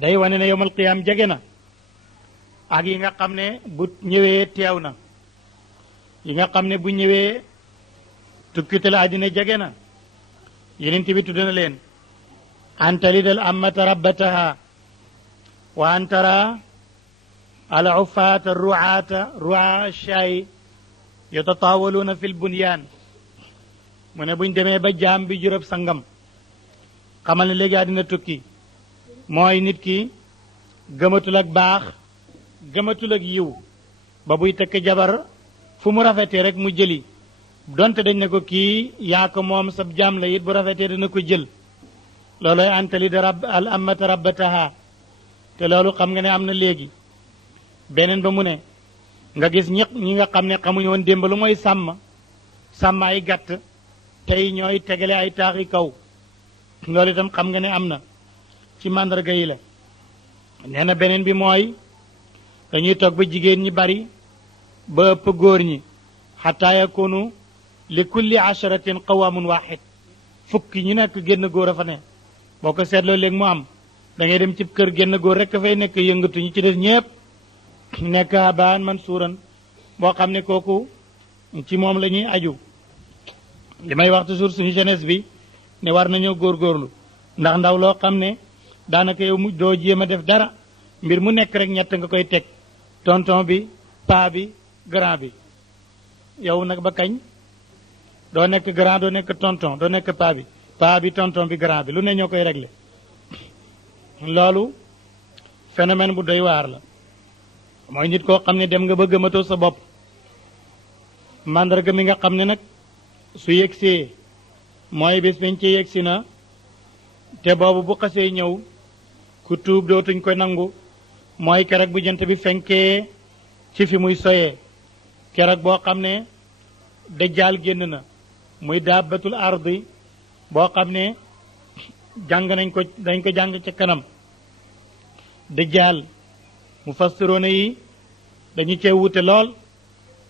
day wane ne yawmal qiyaam jege na ak yi nga xam ne bu ñëwee teew na yi nga xam ne bu ñëwee tukkital àddina jege na yenent bi tudd na leen an talidal ammata rabbataha wa an tara al ufaata ruaata rua shaay yatataawaluuna fi l bunyaan mu ne buñ demee ba jaam bi juróom sangam xamal ne léegi àddina tukki mooy nit ki gëmatul ak baax gëmatul ak yiw ba buy tekk jabar fu mu rafetee rek mu jëli donte dañ ne ko kii yaa ko moom sab jaam la it bu rafetee dana ko jël looloy antali da rab al ammata rabbataha te loolu xam nga ne am na léegi beneen ba mu ne nga gis ñi nga xam ne xamuñu woon démb lu mooy sàmm ay gàtt tey ñooy tegale ay taaxi kaw loolu itam xam nga ne am na ci màndarga yi la nee na beneen bi mooy dañuy toog ba jigéen ñi bari ba ëpp góor ñi xataa yakunu li kulli asharatin qawaamun waaxid fukki ñu nekk génn góor a fa ne boo ko seetloo léegi mu am da ngay dem ci kër génn góor rek fay nekk yëngatu ñi ci des ñépp nekk habaan mansuuran boo xam ne kooku ci moom la ñuy aju li may wax toujours suñu jeunesse bi ne war nañoo góorgóorlu ndax ndaw loo xam ne daanaka yow mu doo jéem a def dara mbir mu nekk rek ñett nga koy teg tonton bi paa bi grand bi yow nag ba kañ doo nekk grand doo nekk tonton doo nekk paa bi tonton bi grand bi lu ne ñoo koy réglé loolu phénomène bu doy waar la mooy nit koo xam ne dem nga ba gëmatoo sa bopp mandarga mi nga xam ne nag su yegsee mooy bés bañ ci yegsi na te boobu bu xasee ñëw ku tuub dootuñ ko nangu mooy keroog bu jant bi fenkee ci fi muy soyee keroog boo xam ne dajjaal génn na muy daabatul ardi boo xam ne jàng nañ ko dañ ko jàng ca kanam dajjaal mufassiroona yi dañu cee wute lool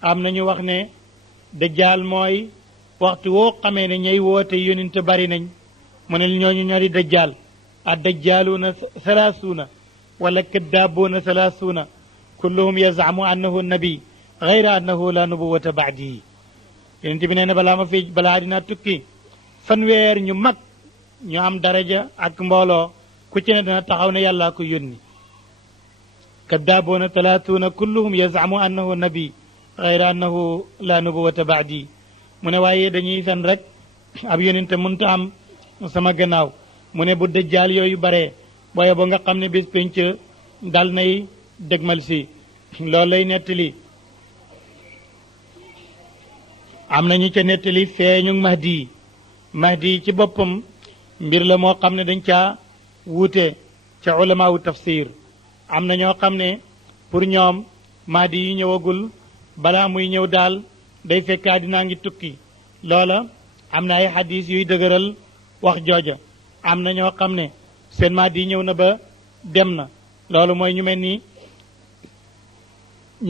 am nañu wax ne dajjaal mooy waxtu woo xamee ne ñay woote yonent bari nañ mu ne ñooñu ñori dajjaal ad dajjaaluuna salaasuuna wala kaddaabuuna salaasuuna kulluhum yazamu annahu nabi gayra annahu la nubuwata baadihi yonent bi nee na balaa dinaa tukki fanweer ñu mag ñu am daraja ak mbooloo ku ci ne dana taxaw ne yàllaa ko yónni kaddaabuuna talaatuuna kulluhum yazamu annahu nabi gayra annahu la nubuwata baadihi mu ne waaye dañuy fen rek ab yonent mënta am sama gannaaw mu ne bu dajjaal yooyu bare booye ba nga xam ne bés penc dal nay dëgmal si loolu lay nettali am nañu ca nettali feeñu mahdi ci boppam mbir la moo xam ne dañ caa wuute ca ulamaawu tafsir am na ñoo xam ne pour ñoom mahdi yi ñëwagul balaa muy ñëw daal day fekk àddinaa ngi tukki loola am na ay xadis yuy dëgëral wax jooja am na ñoo xam ne seen mahdi ñëw na ba dem na loolu mooy ñu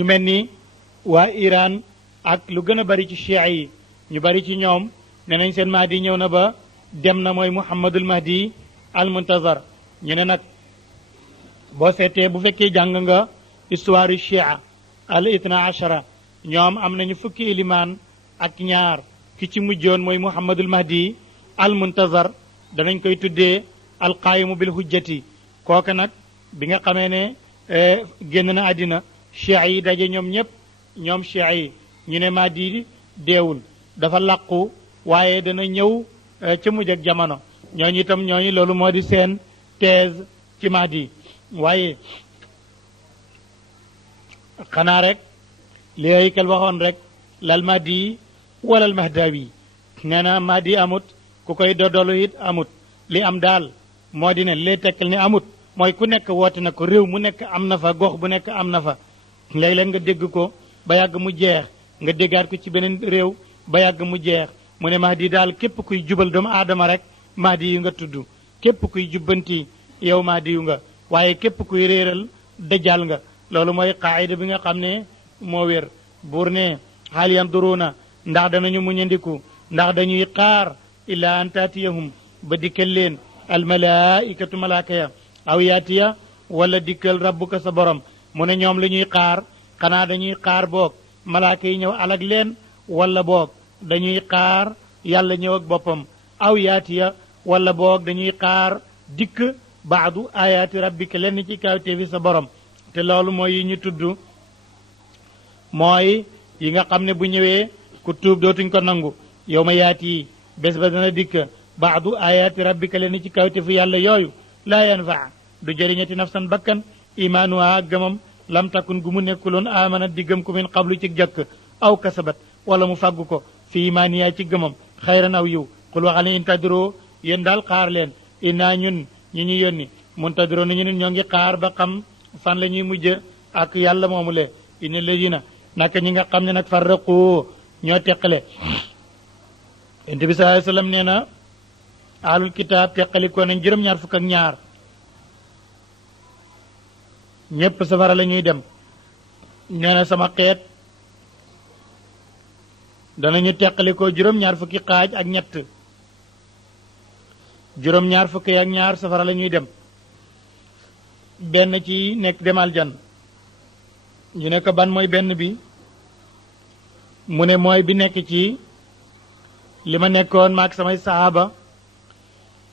mel ni waa Iran ak lu gën a bari ci chia yi ñu bari ci ñoom ne nañ seen mahdi ñëw na ba dem na mooy muhammadul mahdi al muntazar ñu ne nag boo seetee bu fekkee jàng nga histoire chia al itna achara ñoom am nañu fukki ilimaan ak ñaar ki ci mujjoon mooy muhammadul mahdi al muntazar danañ koy tuddee al qaayimu bil hujjati kooka nag bi nga xamee ne génn na àddina chia yi daje ñoom chia yi ñu ne mahdi deewul dafa làqu waaye dana ñëw ca mujj ak jamono ñooñu itam loolu moo di seen thèse ci mahdi waaye xanaa rek li Haykal waxoon rek lal mahdi walal mahdawi nee na mahdi amut ku koy dodolu it amut li am daal moo di ne li tekkal ni amut mooy ku nekk woote na ko réew mu nekk am na fa gox bu nekk am na fa léeg-léeg nga dégg ko ba yàgg mu jeex nga déggaat ko ci beneen réew ba yàgg mu jeex mu ne mahdi daal képp kuy jubal doomu aadama rek mahdi yu nga tudd képp kuy jubbanti yow mahdi yu nga waaye képp kuy réeral dajjal nga loolu mooy qaayida bi nga xam ne moo wér buur ne hal yanduruuna ndax danañu muñandiku ndax dañuy xaar illa an taatiyahum ba dikkal leen almalaikatu malaaka ya aw yaatiya wala dikkal rabbuka sa borom mu ne ñoom li ñuy xaar xanaa dañuy xaar boog malaaka yi ñëw alag leen wala boog dañuy xaar yàlla ñëw ak boppam aw yaatiya wala boog dañuy xaar dikk baadu ayaati rabbika lenn ci kawtee fi sa borom te loolu mooy yi ñu tudd mooy yi nga xam ne bu ñëwee ku tuub dootuñ ko nangu yow ma yaati yi bés ba dana dikk baadu ayaati rabbika lenn ci kawtee fi yàlla yooyu laa yanfaa du jëriñati nafsan bakkan imaanuha gëmam lam takun gu mu nekkuloon amanat di gëm ku min qablu ci jëkk aw kasabat wala mu fàggu ko fi imaaniyaa ci gëmam xayran aw yiw xul waxal ne intadiroo yéen daal xaar leen inaa ñun ñi ñu yónni muntadiroo nañu ne ñoo ngi xaar ba xam fan la ñuy mujj ak yàlla moomu le ina ladina naka ñi nga xam ne nag farraqu ñoo teqale yonent bi sallallahu alayhi wasallam nee na ahlul kitaab teqalikoo nañ juróom-ñaar fukk ak ñaar ñépp safara la ñuy dem nee na sama xeet danañu teqalikoo juróom-ñaar fukki xaaj ak ñett juróom-ñaar fukki ak ñaar safara la ñuy dem benn ci nekk demal jan ñu ne ko ban mooy benn bi mu ne mooy bi nekk ci li ma nekkoon maag samay sahaaba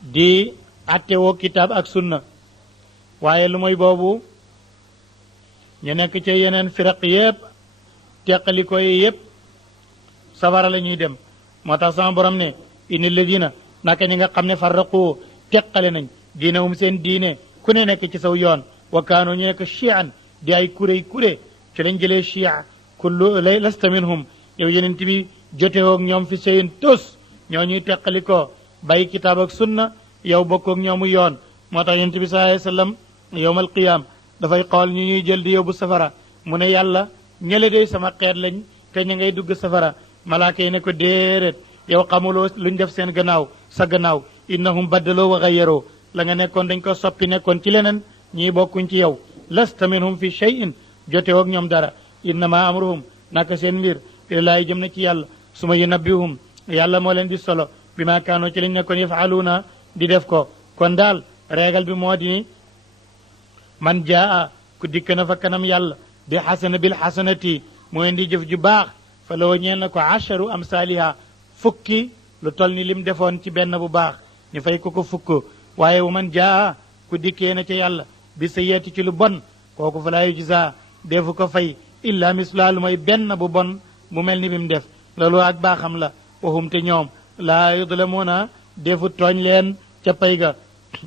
di attewoo kitaab ak sunna waaye lu mooy boobu ñu nekk ci yeneen firaq yépp teqaliko yi yépp safara la ñuy dem moo tax sama borom ne inni ladina naka ñi nga xam ne farraqu teqale nañ diinahum seen diine ku ne nekk ci saw yoon wa kaanoo ñu nekk chian di ay kuré ci lañ jëlee chia kullu lasta minhum yow yeneen bi jotewoog ñoom fi seen tos ñoo ñuy teqalikoo bàyyi kitaab ak sunna yow bokkoog ñoomu yoon moo tax yonent bi sallallahu alayhi wasallam yowmal qiyaam dafay xool ñu ñuy jël di yóbbu safara mu ne yàlla ñële de sama xeet lañ te ñu ngay dugg safara malaaka yi ne ko déedéet yow xamuloo luñ def seen gannaaw sa gannaaw innahum baddaloo wa gayyaroo la nga nekkoon dañ ko soppi nekkoon ci leneen ñii bokkuñ ci yow lasta minhum fi shay'in jotewoog ñoom dara innama amruhum naka seen mbir ilallaahi jëm na ci yàlla suma yunabbihum yàlla moo leen di solo bi ma kaanoo ci lañ nekkoon yafaluuna di def ko kon daal régal bi moo di ni man jaa ku dikk na fa kanam yàlla bi xasana bil xasanati moo indi jëf ju baax fa loo ñeel na ko asharu amsaaliha fukki lu tol ni lim defoon ci benn bu baax ñu fay ko fukk waaye wu man jaa ku dikkee na ca yàlla bi sayyiati ci lu bon kooku fa laa yujza defu ko fay illa misla lu mooy benn bu bon bu mel ni bi mu def loolu ak baaxam la waxum te ñoom laa yudlamuuna defu tooñ leen ca pay ga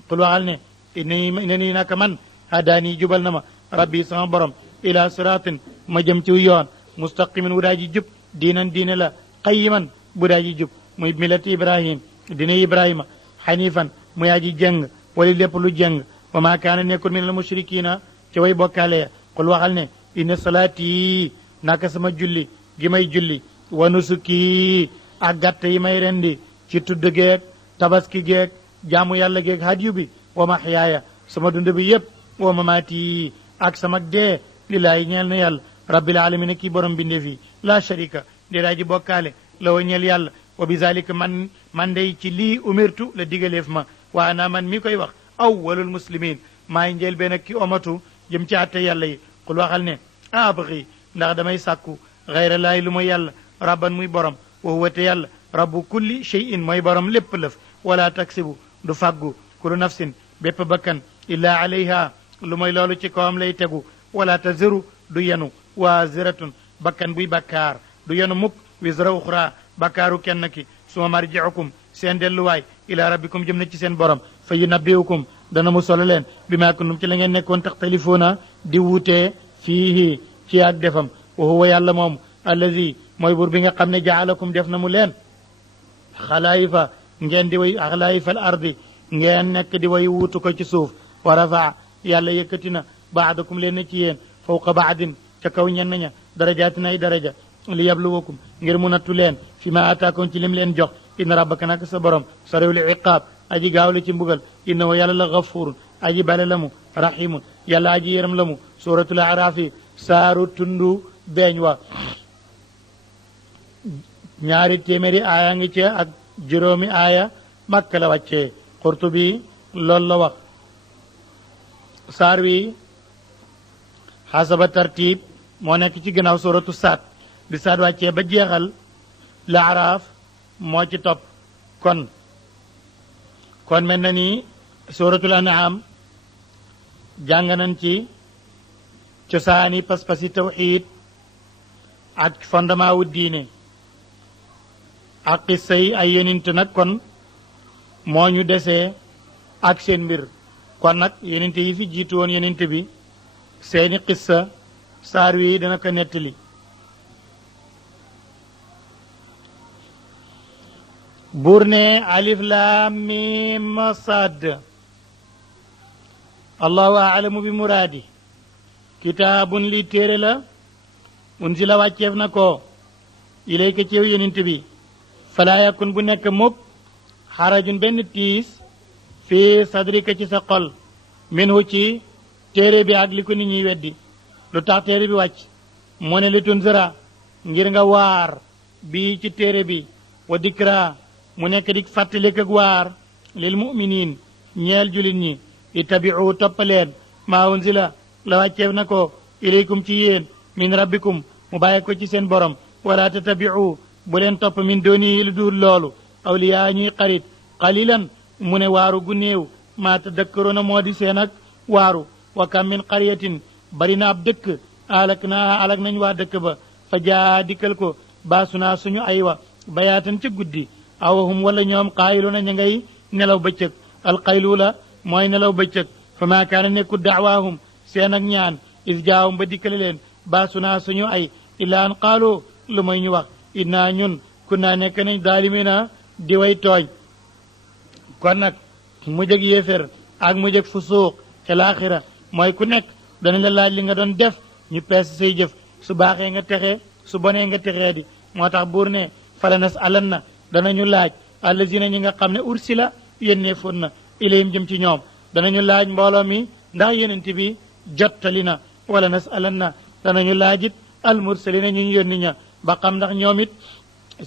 xul waxal ne ina nii naka man hadaani jubal na ma rabbi sama borom ila siratin ma jëm ci yoon mustaqimin wu daa ji jub diinan diine la qayiman bu daa ji jub muy milati ibrahim diine ibrahima xanifan mu yaa ji jëng wala lépp lu jëng wa maa kaana nekkul min al mushrikina ci way bokkaale ya xul waxal ne inna salaati naka sama julli gi may julli wa nusuki ak gàtt yi may rendi ci tudd geeg tabaski geeg jaamu yàlla geeg hadiyu bi wa mahyaaya sama dund bi yépp wa mamaati ak sama dee lillaahi ñeel na yàlla rabbil alamin kii borom bindee fii la sharika déedaa ji bokkaale la wa ñeel yàlla wa bi zalika man day ci lii umirtu la digaleef ma waa naa man mi koy wax awwalul muslimin maay njël benn ki omatu jëm ci àtte yàlla yi xul waxal ne abri ndax damay sàkku xayra laay lu mooy yàlla rabban muy borom wa huwa te yàlla rabbu kulli shay'in mooy borom lépp lëf wala taksibu du fàggu kullu nafsin bépp bakkan illa alayha lu mooy loolu ci kawam lay tegu wala taziru du yenu waziratun bakkan buy bakkaar du yenu mukk wisra uxra bakkaaru kenn ki suma marji'ukum seen delluwaay ila rabbikum jëm na ci seen borom fa yunabbi'ukum dana mu solo leen bi maa kuntum ci la ngeen nekkoon taxtalifuuna di wuutee fiihi ci ak defam wa huwa yàlla moom allazi mooy buur bi nga xam ne jaalakum def na mu leen xalaayifa ngeen di way xalaayifa al ardi ngeen nekk di way wuutu ko ci suuf wa rafaa yàlla yëkkati na baadakum leen ci yéen fawqa baadin ca kaw ñenn ña darajaatin ay daraja li yabluwakum ngir mu nattu leen fi ma ataakoon ci lim leen jox inna rabbaka nak sa borom sariwul iqaab aji gaaw la ci mbugal innahu yàlla la gafurun aji bale la mu rahimun yàlla aji yërëm la mu suratul araafi saaru tundu beeñ wa ñaari téeméeri aaya ngi ci ak juróomi aaya Makka la wàccee Qurtubi loolu la wax saar wi xasaba tartib moo nekk ci gannaaw suratu saat bi saat wàccee ba jeexal la araaf moo ci topp kon mel na ni suratul an'am jàng nañ ci cosaani pas-pasi tawxiid ak fondement wu diine ak xissa yi ay yonent nag kon moo ñu desee ak seen mbir kon nag yonent yi fi jiitu woon yonent bi seeni xissa saar wi dana ko nettali buur ne alif laam miim saad allahu aalamu bi muraadi kitaabun li téere la unzila wàcceef na ko ilayka ci yow yonent bi falaa yakun bu nekk mukk xarajun benn tiis fii sadrika ci sa xol minhu ci téere bi ak li ko nit ñuy weddi lu tax téere bi wàcc mu ne li tunzira ngir nga waar bii ci téere bi wa dikra mu nekk di fàttalik ak waar lil muminin ñeel julit ñi ittabiu toppaleen maa unzila la wàcceef na ko ilaykum ci yéen min rabbikum mu bàyyi ko ci seen borom wala tattabiu bu leen topp min dooni lu dul loolu awliyaa ñuy xarit qalilan mu ne waaru gu néew maa tadakkaroona moo di seen ak waaru wa kam min qaryatin bari na ab dëkk alak nañ waa dëkk ba fa jaa dikkal ko baasunaa suñu aywa bayaatan ca guddi awahum wala ñoom qaayiluuna ña ngay nelaw bëccëg alqayluula mooy nelaw bëccëg fa maa kaana nekku daawaahum seen ak ñaan is jaawum ba dikkale leen baasunaa suñu ay illaa an qaalu lu may ñu wax innaa ñun kunnaa nekk nañ daalimina di way tooñ kon nag mujjëg yéefér ak mujjëg fusuuq ci laaxira mooy ku nekk danañ la laaj li nga doon def ñu peese say jëf su baaxee nga texee su bonee nga texee di moo tax buur ne fala nas alan na danañu laaj allazina ñi nga xam ne ursila yénnee foon na ilayhim jëm ci ñoom danañu laaj mbooloo mi ndax yonent bi jottali na wala nas alan na danañu laajit almursalina ñu yónni ña ba xam ndax ñoom it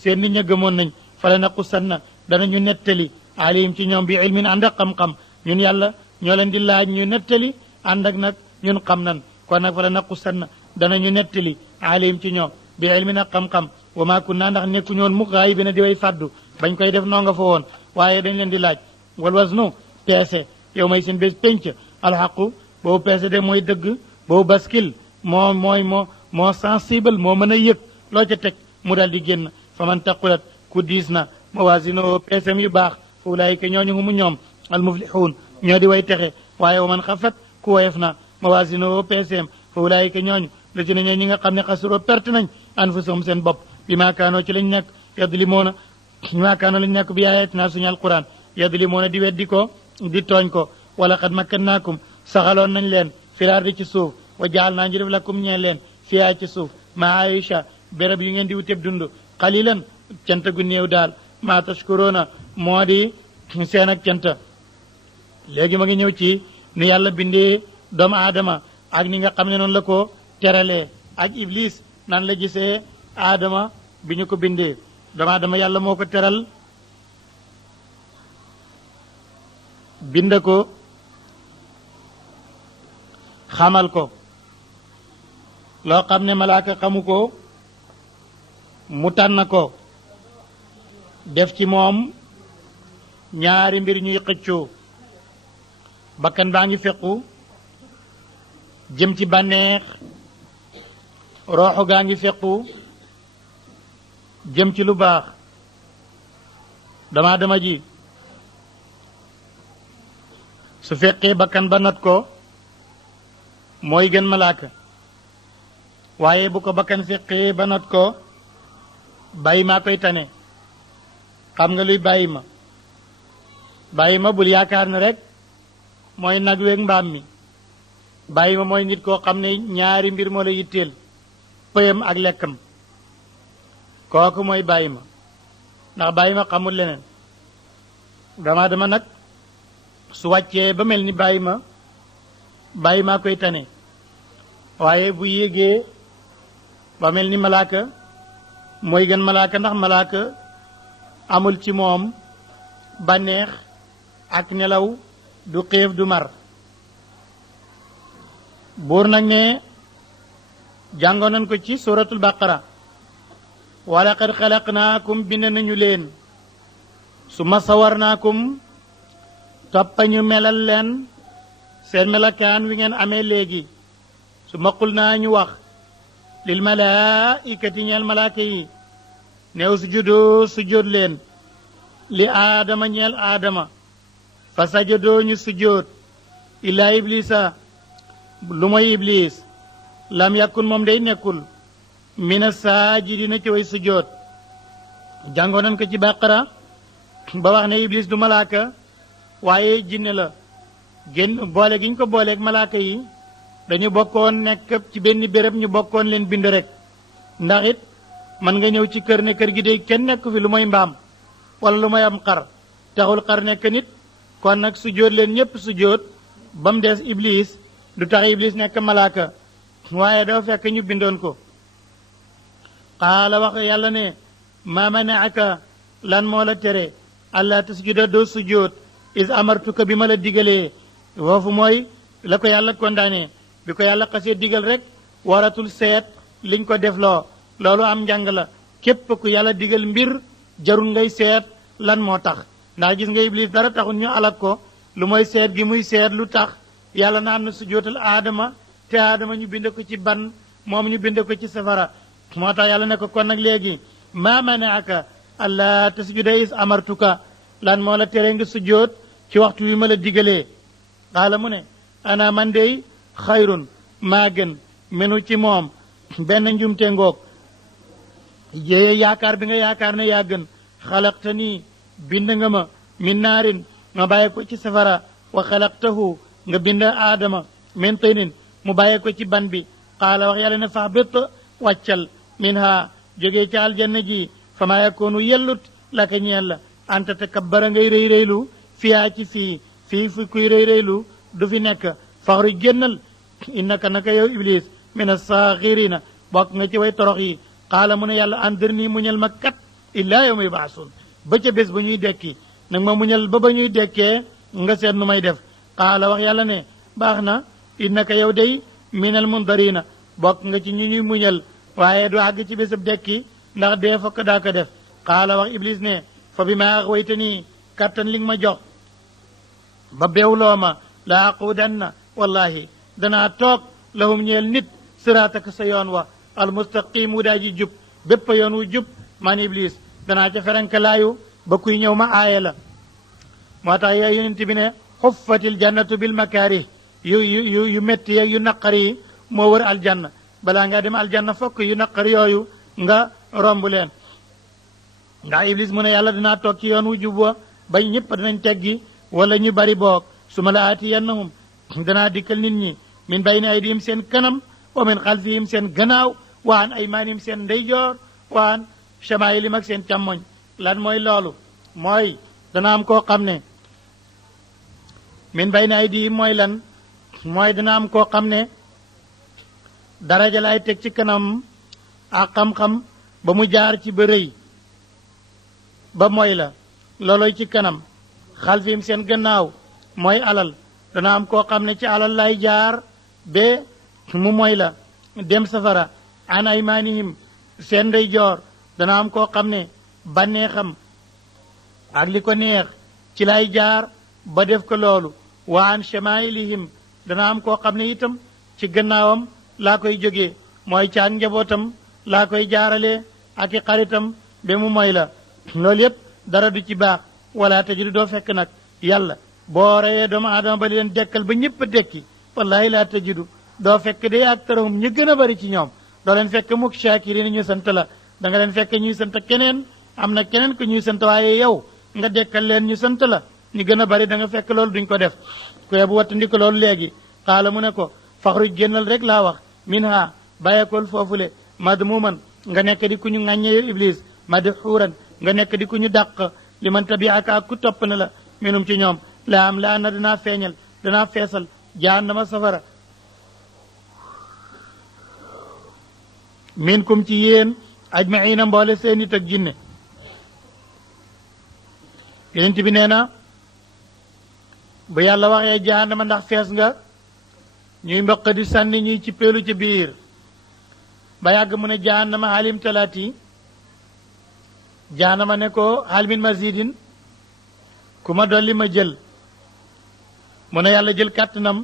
seen nit ña gëmoon nañ fala naqussan na danañu nettali alayhim ci ñoom bi ilmin ànd ak xam-xam ñun yàlla ñoo leen di laaj ñu nettali ànd ak nag ñun xam nan kon nag fala naqussan na danañu nettali alayhim ci ñoom bi ilmin ak xam-xam wa maa kunna ndax nekkuñu woon mukk gaayibiina di way fàddu bañ koy def noo nga fa woon waaye dañ leen di laaj wal wasnu peese yow may seen bés pénc alxaqu boobu peese de mooy dëgg boobu baskil moo sensible moo mën a yëg loo ca teg mu dal di génn fa man taqulat ku diis na mawaasino peesem yu baax fa ulaayika ñooñu humu ñoom almuflixuun ñoo di way texe waaye wa man xafat ku woyof na mawaasino peesem fa ulaayika ñooñu la ci ñi nga xam ne xasiroo perte nañ anfusahum seen bopp bi maakaanoo ci lañ nekk yadlimoona maakaanoo lañ nekk bi ayatina suñu alquran yadlimoona di weddi ko di tooñ ko wala xad makkannaakum saxaloon nañ leen filaar di ci suuf wa jaal naa ñu def lakum ñeen leen fiyaa ci suuf ma aisha béréb yu ngeen di wuteb dund xalilan cant gu néew daal ma tashkuroona moo di seen ak cant léegi ma ngi ñëw ci ni yàlla bindee doomu aadama ak ni nga xam ne noonu la ko teralee ak iblis nan la gisee aadama bi ñu ko bindee doomu aadama yàlla moo ko teral bind ko xamal ko loo xam ne malaaka xamu ko mu tànn ko def ci moom ñaari mbir ñuy xëccoo bakkan baa ngi fequ jëm ci bànneex rooxu gaa ngi fequ jëm ci lu baax dama ji su fekkee bakkan ba nat ko mooy gën malaaka waaye bu ko bakkan fekkee ba nat ko bàyyi maa koy tane xam nga luy bàyyi ma bul yaakaar ne rek mooy nag weeg mbaam mi bàyyi ma mooy nit koo xam ne ñaari mbir moo la yitteel pëyam ak lekkam kooku mooy bàyyi ma ndax bàyyi ma xamul leneen dama nag su wàccee ba mel ni bàyyi maa koy tane waaye bu yéegee ba mel ni malaaka mooy gën malaaka ndax malaaka amul ci moom bànneex ak nelaw du xiif du mar buur nag ne jàngoon nañ ko ci suratul baqara wala qad xalaqnaakum bind nañu leen summa sawarnaakum toppañu melal leen seen melakaan wi ngeen amee léegi su maqul naa ñu wax lil malaikati ñeel malaaka yi neew sujudoo sujjóot leen li aadama ñeel aadama fa sajadoo ñu sujjóot illaa iblisa lu mooy iblis lam yakun moom day nekkul mina saajidina ci way sujjóot jàngoo nañ ko ci bàqara ba wax ne iblis du malaaka waaye jinne la génn boole gi ñu ko booleeg malaaka yi dañu bokkoon nekk ci benn béréb ñu bokkoon leen bind rek ndax it mën nga ñëw ci kër ne kër gi day kenn nekk fi lu mooy mbaam wala lu mooy am xar taxul xar nekk nit kon nag sujjóot leen ñépp sujjóot ba mu des iblis du tax iblis nekk malaaka waaye dafa fekk ñu bindoon ko qaala wax yàlla ne maa manaaka lan moo la tere allah tasjuda doo sujjóot is amartuka bi ma la digalee foofu mooy la ko yàlla condamné bi ko yàlla xasee digal rek waratul seet liñ ko defloo loolu am njàng la képp ku yàlla digal mbir jarul ngay seet lan moo tax ndax gis nga iblis dara taxul ñu alak ko lu mooy seet gi muy seet lu tax yàlla na am na sujjóotal aadama te aadama ñu bind ko ci ban moom ñu bind ko ci safara moo tax yàlla ne ko kon nag léegi maa manaaka allah tasjuda is amartuka lan moo la tere nga sujjóot ci waxtu wi ma la digalee xaala mu ne ana man dey xayrun maa gën menu ci moom benn njumte ngoog yée yaakaar bi nga yaakaar ne yaa gën xalaqta nii bind nga ma min naarin nga bàyyi ko ci safara wa xalaqtahu nga bind aadama min tinin mu bàyyi ko ci ban bi xaala wax yàlla ne fax bét wàccal min ha jógee ci aljanna ji fa maa yakoonu yellut la ka ñeel la anta takabbara ngay rëy rëylu fiyaa ci fii fi kuy rëy rëylu du fi nekk faxru génnal innaka naka yow iblis min asaaxirina bokk nga ci way torox yi xaala mu ne yàlla andir nii muñal ma kat illaa yawma yubaasun ba ca bés ba ñuy dekki nag ma muñal ba ba ñuy dekkee nga seet nu may def xaala wax yàlla ne baax na innaka yow day minal mundarina bokk nga ci ñu ñuy muñal waaye du àgg ci bésab dekki ndax dee fokk daa ko def xaala wax iblis ne fa bi ma axwayta nii kattan li nga ma jox ba beewloo ma la aqudanna wallahi danaa toog lahum ñeel nit siraataka sa yoon wa almustaqim wu daa ji jub bépp yoon wu jub man iblis danaa ca ferenkalaayu ba kuy ñëw ma aaye la moo tax yaa yonent bi ne xuffatil jannatu bil makaarih yu métti yeeg yu naqari yi moo wër aljanna balaa nga dem aljanna fokk yu naqari yooyu nga romb leen ndax iblis mu ne yàlla dinaa toog ci yoon wu jub wa ba ñëpp dinañ teggi wala ñu bari boog su ma la aatiyannahum danaa dikkal nit ñi min bayni aydihim seen kanam wa min xalfihim seen gannaaw wa an aymanihim seen ndeyjoor wa an chamaailim ak seen càmmoñ lan mooy loolu mooy dana am koo xam ne min bayni aydihim mooy lan mooy dana am koo xam ne daraja laay teg ci kanam ak xam-xam ba mu jaar ci ba rëy ba mooy la looloy ci kanam xalfihim seen gannaaw mooy alal dana am koo xam ne ci alal lay jaar ba mu mooy la dem safara an aymanihim seen ndeyjoor dana am koo xam ne bànneexam ak li ko neex ci lay jaar ba def ko loolu wa an chamailihim dana am koo xam ne itam ci gannaawam laa koy jógee mooy ci ak njabootam laa koy jaaralee ak i xaritam ba mu mooy la loolu yépp dara du ci baax wala tajidu doo fekk nag yàlla boo reyee doomu aadama ba di leen dekkal ba ñëpp a dekki wallahi laa tajidu doo fekk day ak tarahum ñu gën a bari ci ñoom doo leen fekk mukk shakirin ñu sant la da nga leen fekk ñuy sant keneen am na keneen ko ñuy sant waaye yow nga dekkal leen ñu sant la ñu gën a bari da nga fekk loolu duñ ko def ku bu wattandi ko loolu léegi xaala mu ne ko faxruj génnal rek laa wax min ha bàyyeekool foofule madmuman nga nekk di ku ñu ŋàññee iblis madhuuran nga nekk di ku ñu dàq li man tabiaka ak ku topp na la minum ci ñoom la am la na danaa feeñal danaa feesal jahannama safara min kum ci yéen ajmaina mboole seen nit ak jinne yonent bi nee na bu yàlla waxee jahannama ndax fees nga ñuy mbëq di sànni ñuy ci peelu ci biir ba yàgg mu ne jahannama halim talaati jahannama ne ko hal min mazidin ku ma dolli ma jël mu ne yàlla jël kàttanam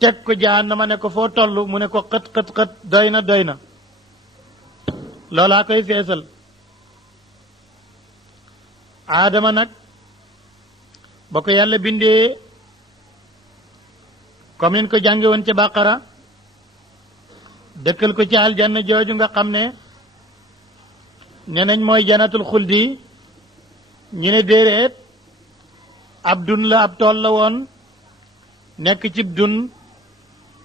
teg ko jahannama ne ko foo toll mu ne ko xët xët xët doy na doy na loolaa koy feesal aadama nag ba ko yàlla bindee comme nin ko jànge woon ca bàqara dëkkal ko ci aljanna jooju nga xam ne ne nañ mooy janatul xuldi ñu ne déeréet ab dun la ab tool la woon nekk ci dun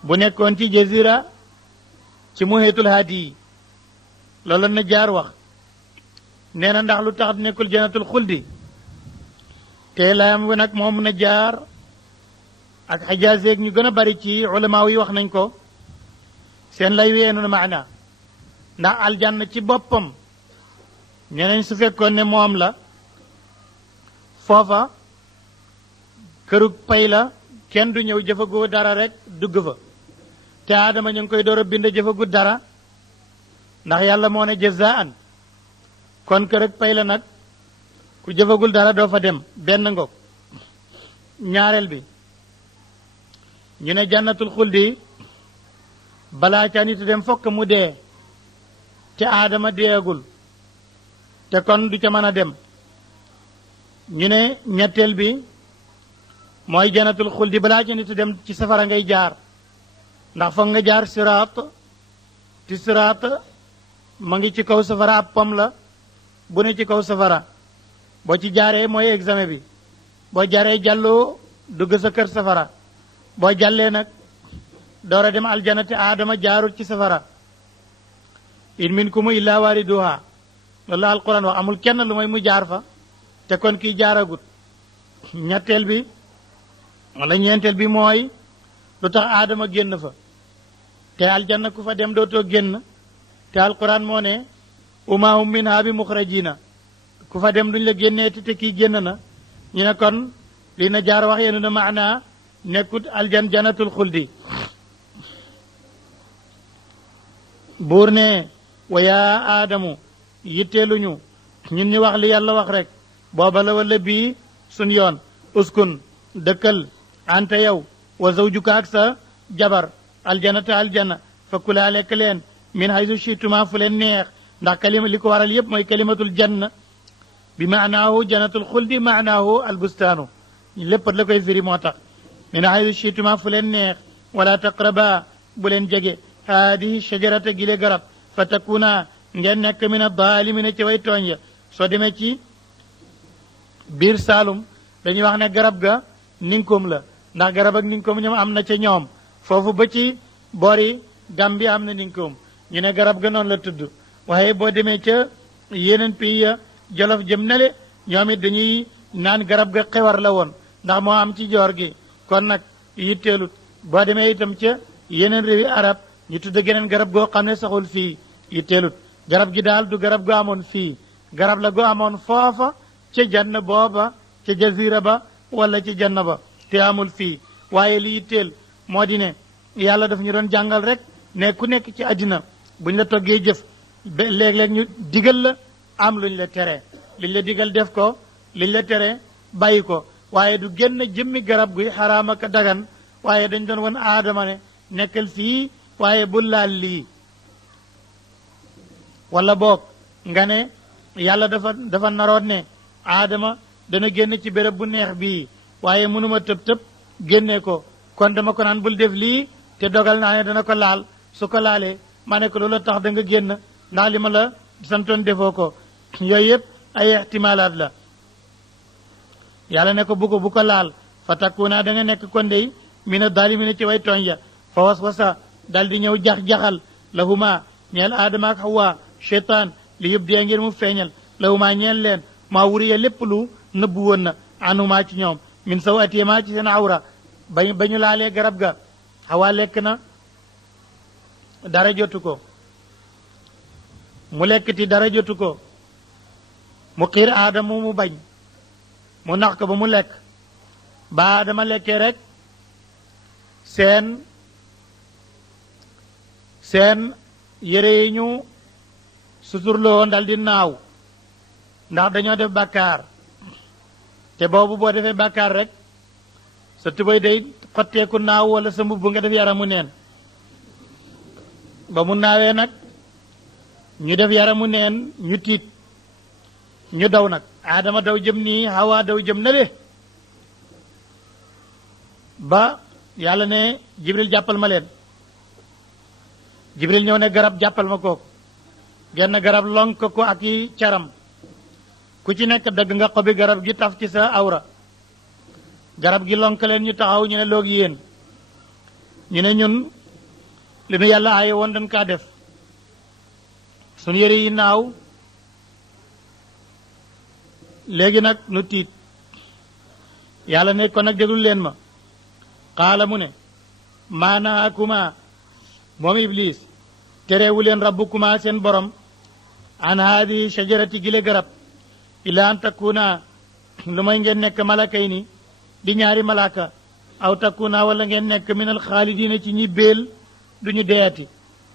bu nekkoon ci jazira ci muhitul hadi yi loolu na jaar wax nee na ndax lu tax nekkul janatul xuldi te layam wi nag moom na jaar ak xajaaseeg ñu gën a bari ci ulama yi wax nañ ko seen lay weenu na maana ndax aljanna ci boppam ñeneen su fekkoon ne moom la foofa kërug pay la kenn du ñëw jëfagoo dara rek dugg fa te aadama ñu ngi koy door a bind jëfagu dara ndax yàlla moo ne jazaan kon kërug pay la nag ku jëfagul dara doo fa dem benn ngoog ñaareel bi ñu ne jannatul xuldi balaa ca nit dem fokk mu dee te aadama deegul te kon du ca mën a dem ñu ne ñetteel bi mooy jannatul xuldi balaa ca nit dem ci safara ngay jaar ndax foog nga jaar siraat ti siraat ma ngi ci kaw safara ab pom la bu ne ci kaw safara boo ci jaaree mooy examen bi boo jaaree jàlloo dugg sa kër safara boo jàllee nag door a dem aljana te aadama jaarut ci safara in minkum illa waariduha loolu la alquran wax amul kenn lu may mu jaar fa te kon kii jaaragut ñetteel bi wala ñeenteel bi mooy lu tax aadama génn fa te aljanna ku fa dem dootoo génn te alquran moo ne umahum minha bi muxrajina ku fa dem duñ la génnee te kii génn na ñu ne kon lii na jaar wax yenu na maana nekkut janatul xuldi buur ne wa yaa aadamu yitteeluñu ñun ñu wax li yàlla wax rek booba la wala bii sun yoon uskun dëkkal anta yow wa zawjuka ak sa jabar aljanata aljanna fa kulaa lekk leen min haysu chituma fu leen neex ndax kalima li ko waral yépp mooy kalimatul janna bi maanaahu janatul xuldi maanaahu albustaanu lépp la koy firi moo tax min haysu chituma fu leen neex wala taqraba bu leen jege haadihi shajarata gile garab fa takuna ngeen nekk min adaalimina ci way tooñ ya soo demee ci biir Saalum dañuy wax ne garab ga ninkoom la ndax garab ak ninkoom ñoom am na ca ñoom foofu ba ci boori Gambie am na ninkoom ñu ne garab ga noonu la tudd waaye boo demee ca yeneen pays ya Jolof jëm nale ñoom it dañuy naan garab ga xewar la woon ndax moo am ci joor gi kon nag yitteelut boo demee itam ca yeneen réewi arab ñu tudd geneen garab goo xam ne saxul fii yitteelut garab gi daal du garab gu amoon fii garab la gu amoon foofa ca janna booba ca jazira ba wala ci janna ba te amul fii waaye li yitteel moo di ne yàlla daf ñu doon jàngal rek ne ku nekk ci àddina buñ la toggee jëf léeg-léeg ñu digal la am luñ la tere liñ la digal def ko liñ la tere bàyyi ko waaye du génn jëmmi garab guy xaraam ak dagan waaye dañ doon won aadama ne nekkal fii waaye bu laal lii wala boog nga ne yàlla dafa naroon ne aadama dana génn ci béréb bu neex bii waaye mënuma tëb génne ko kon dama ko naan bul def lii te dogal naa ne dana ko laal su ko laalee ma ne ko loolu tax da nga génn ndax li ma la santoon defoo ko yooyu yëpp ay ixtimaalaat la yàlla ne ko bu ko laal fa takkuuna da nga nekk kon dey mina daalimina ci way tooñ ya fa waswasa dal di ñëw jax-jaxal lahuma ñeel aadama ak hawa cheytaan li yëpp dee ngir mu feeñal lahuma ñeel leen maa wuriya lépp lu nëbbu woon na anuma ci ñoom min sawatihima ci seen awra ba ñu laalee garab ga hawa lekk na dara jotu ko mu lekkati dara jotu ko mu xiir aadama mu bañ mu nax ko ba mu lekk ba aadama lekkee rek seen yére yi ñu suturloo woon dal di naaw ndax dañoo def bàkkaar te boobu boo defee bàkkaar rek sa tubéy day xotteeku naaw wala sa mbubb nga def yaramu neen ba mu naawee nag ñu def yaramu neen ñu tiit ñu daw nag aadama daw jëm nii Hawa daw jëm nale ba yàlla ne Jibril jàppal ma leen Jibril ñëw ne garab jàppal ma kooku genn garab lonk ko ak i caram ku ci nekk dëgg nga xobi garab gi taf ci sa awra garab gi lonk leen ñu taxaw ñu ne loog yéen ñu ne ñun li nu yàlla aaye woon dañ kaa def suñu yére yi naaw léegi nag nu tiit yàlla ne kon nag déglu leen ma xaala mu ne maanaakuma moom iblis terewu leen rabbukuma seen borom an haadi shajarati gile garab ila an takuna lu may ngeen nekk malaka yi ni di ñaari malaka aw takuna wala ngeen nekk minal xaalidina ci ñi béel duñu deyati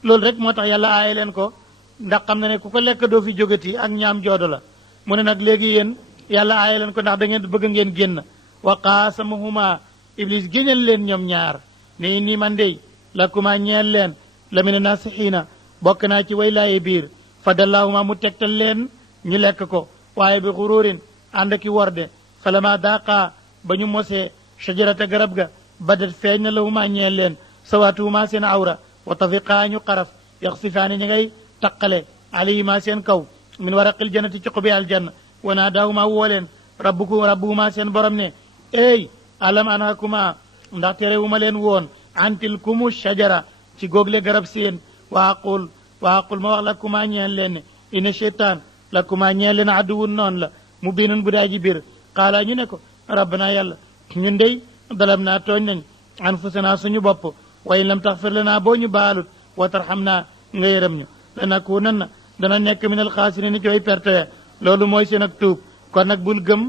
loolu rek moo tax yàlla aaye leen ko ndax xam na ne ku ko lekk doo fi jógati ak ñaam joodo la mu ne nag léegi yéen yàlla aaye leen ko ndax da ngeen bëgg ngeen génn wa qaasamahuma iblis géñal leen ñoom ñaar ne nii man dey lakuma ñeel leen la mina nasixiina bokk naa ci way laaye biir fa dallaahuma mu tegtal leen ñu lekk ko waaye bi xururin ànd ki worde fa lama daaqa ba ñu mosee shajarata garab ga badat feeñ na lahuma ñeel leen sawaatuhuma seen awra wa tafiqaa ñu xaraf yaxsifaani ñi ngay taqale alayhima seen kaw min waraqil jannati ci xobi aljanna wa naadaahuma woo leen rabbuhuma seen borom ne ey alam anhakuma ndax terewuma leen woon an tilkumu shajara ci google garab seen wa aqul ma wax lakuma ñeel leen ne inna cheytaan lakuma ñeel leen aduwun noonu la mu binun bu daa ji biir qaala ñu ne ko rabbana yàlla ñun dey dalam naa tooñ nañ anfusana suñu bopp wa in lam taxfir lana boo ñu baalut wa tarxam naa nga yërëm ñu lanakunanna dana nekk min alxaasiriin ci way perte loolu mooy seen ak tuub kon nag bul gëm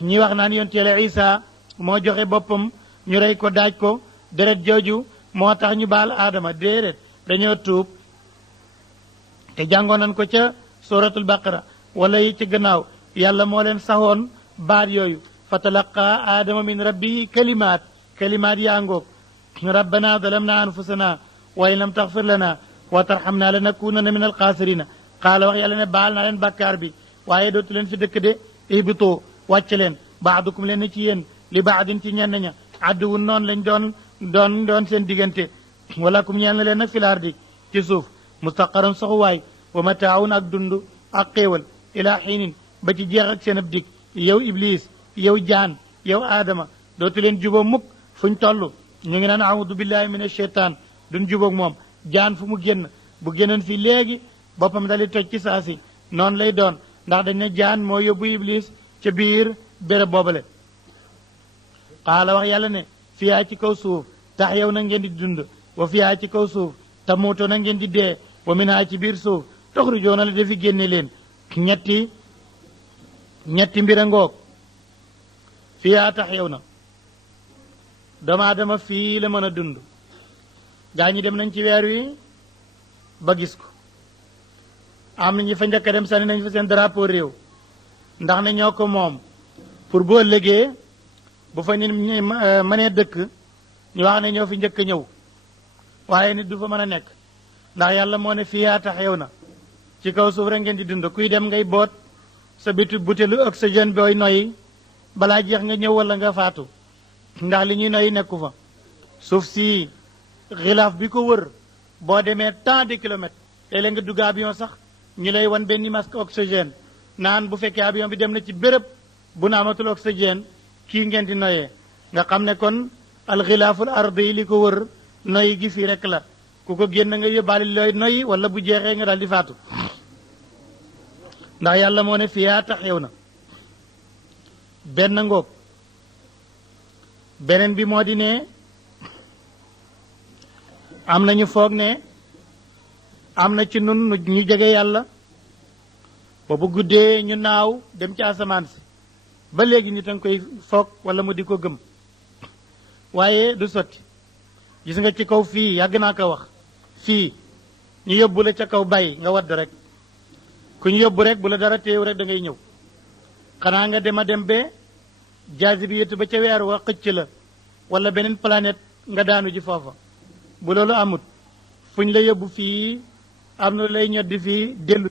ñi wax naan yonent Yàlla Isa moo joxe boppam ñu rey ko daaj ko deret jooju moo tax ñu baal aadama déedéet dañoo tuub te jàngoon nañ ko ca suratul baqara wala yi ci gannaaw yàlla moo leen saxoon baat yooyu fa talaqa aadama min rabbihi kalimaat yaa ngoog rabbana dalamna anfusana wa in lam taxfir lana wa tarxamna lanakunanna min alxaasirina qaala wax yàlla ne baal naa leen bàkkaar bi waaye dootu leen fi dëkk de ihbitoo wàcc leen baadukum leen ci yéen li baadin ci ñenn ña adduwun noonu lañ doon seen diggante wala kum ñeel na leen nag fil ardi ci suuf mustaqaran soxuwaay wa mataawun ak dund ak xéewal ilaa xiinin ba ci jeex ak seen ab dig yow iblis yow jaan yow aadama dootu leen jubóo mukk fuñ toll ñu ngi naan audu billahi min asheytaan duñ jubóog moom jaan fu mu génn bu génnoon fii léegi boppam dali toj ci saasi noonu lay doon ndax dañ ne jaan moo yóbbu iblis ca biir béréb boobale qaala wax yàlla ne fiyaa ci kaw suuf tax yow na ngeen di dund wa fiyaa ci kaw suuf tamuutoo na ngeen di dee wa minhaa ci biir suuf toxrujoona la dafi génne leen ñetti mbir a ngoog fiyaa tax yow na doomu aadama fii la mën a dund gaa ñi dem nañ ci weer wi ba gis ko am na ñi fa njëkk a dem sànni nañ fa seen drapeau réew ndax ne ñoo ko moom pour boo ëllëgee bu fa ñu mënee dëkk ñu wax ne ñoo fi njëkk a ñëw waaye nit du fa mën a nekk ndax yàlla moo ne fiyaa tax yow na ci kaw suuf rek ngeen di dund kuy dem ngay boot sa bitu butéelu oxygène booy noyyi balaa jeex nga ñëw wala nga faatu ndax li ñuy noyyi nekku fa suuf si xilaaf bi ko wër boo demee tant de kilomètres léeg-léeg nga dugg avion sax ñu lay wan benn masque oxygène naan bu fekkee avion bi dem na ci béréb bu na amatul oxygène kii ngeen di noyee nga xam ne kon alxilaaful ardi yi li ko wër noyyi gi fii rek la ku ko génn nga yóbbaale looy noyyi wala bu jeexee nga daal di faatu ndax yàlla moo ne fiyaa tax yow na benn ngoog beneen bi moo di ne am nañu foog ne am na ci nun ñu jege yàlla ba bu guddee ñu naaw dem ci asamaan si ba léegi nit a ngi koy foog wala mu di ko gëm waaye du sotti gis nga ci kaw fii yàgg naa ko wax fii ñu yóbbu la ca kaw bàyyi nga wadd rek ku ñu yóbbu rek bu la dara téew rek da ngay ñëw xanaa nga dem a dem ba jaazibiyatu ba ca weer wa xëcc la wala beneen planète nga daanu ji foofa bu loolu amut fuñ la yóbbu fii am na lay ñoddi fii dellu